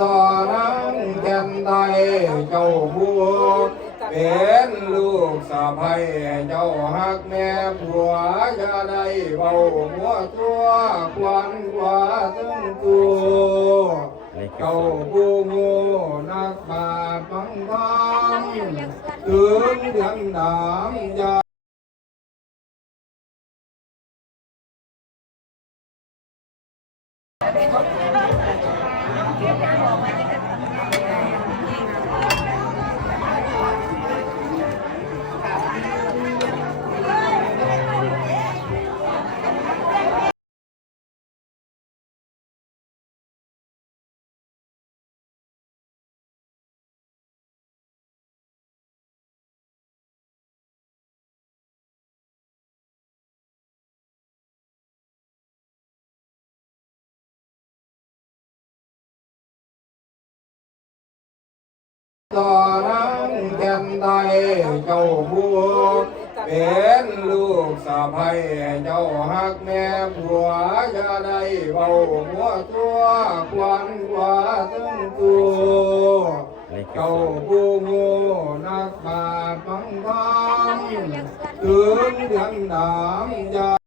ตอนนั้นแก่นไทยเจ้าบัวเป็นลูกสะใภ้เจ้าหักแม่ผัวอย่าได้เบาหัวตัวควันกว่าถึงตัวเจ้าผู้งูนักบาปบังคับถึงเดือนน้ำยาตอนนั้นแก่นไทยเจ้าบัวเป็นลูกสะใภ้เจ้าหักแม่ผัวอย่าได้เบาหัวตัวควันกว่าถึงตัวเจ้าผู้งูนักบาปบังคับถึงเดือนน้ำยา